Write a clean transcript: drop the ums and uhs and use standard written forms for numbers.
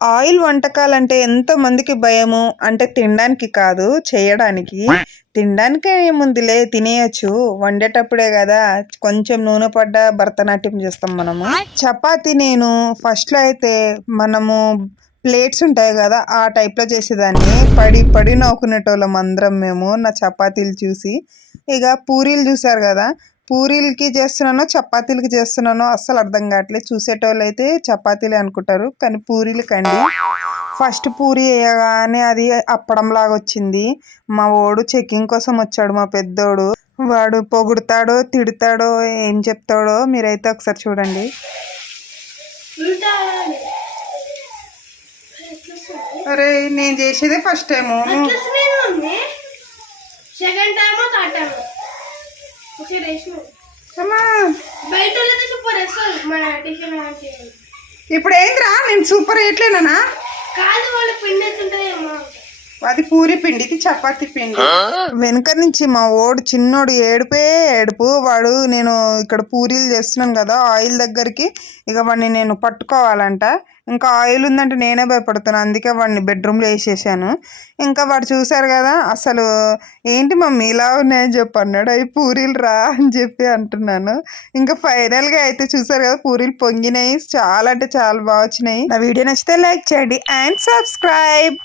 Oil వంటకాలంటే ఎంతమందికి భయము. అంటే తినడానికి కాదు, చేయడానికి. తినడానికే ఏముందిలే తినేయొచ్చు. వండేటప్పుడే గదా! కొంచెం నూనె పడ్డా భరతనాట్యం చేస్తాం మనము. చపాతీ నేను ఫస్ట్‌లో అయితే మనము ప్లేట్స్ ఉంటాయి గదా! ఆ టైప్‌లో చేసేదాన్ని. పడి పడి నవ్వుకునేటోళ్ళం అందరం మేము నా చపాతీలు చూసి. ఇగ పూరీలు చూసారు గదా! పూరీలకి చేస్తున్నానో, చపాతీలకి చేస్తున్నానో అస్సలు అర్థం కావట్లేదు. చూసేటోళ్ళైతే చపాతీలే అనుకుంటారు. కానీ పూరీలకండి. ఫస్ట్ పూరి ఎయగానే అది అప్పడంలాగా వచ్చింది. మా వోడు చెకింగ్ కోసం వచ్చాడు మా పెద్దోడు. వాడు పొగుడుతాడో, తిడతాడో, ఏం చెప్తాడో మీరైతే ఒకసారి చూడండి. అరే నేను చేసేదే first time. Second time third time ఇప్పుడు ఏంద్రా నేను సూపర్ వేయట్లేనా? కాదు వాళ్ళ పిండి ఎత్తుంటదేమో. అది పూరి పిండి, ఇది చపాతి పిండి. వెనక నుంచి మా ఓడు చిన్నోడు ఏడుపే ఏడుపు. వాడు నేను ఇక్కడ పూరీలు చేస్తున్నాను కదా ఆయిల్ దగ్గరికి, ఇక వాడిని నేను పట్టుకోవాలంట. ఇంకా ఆయిల్ ఉందంటే నేనే భయపడుతున్నాను. అందుకే వాడిని బెడ్రూమ్లో వేసేసాను. ఇంకా వాడు చూసారు కదా, అసలు ఏంటి మమ్మీ ఇలా ఉన్నాయని చెప్పి అన్నాడు. అవి పూరీలు రా అని చెప్పి అంటున్నాను. ఇంకా ఫైనల్గా అయితే చూసారు కదా, పూరీలు పొంగినాయి. చాలా అంటే చాలా బాగా వచ్చినాయి. నా వీడియో నచ్చితే లైక్ చేయండి అండ్ సబ్స్క్రైబ్.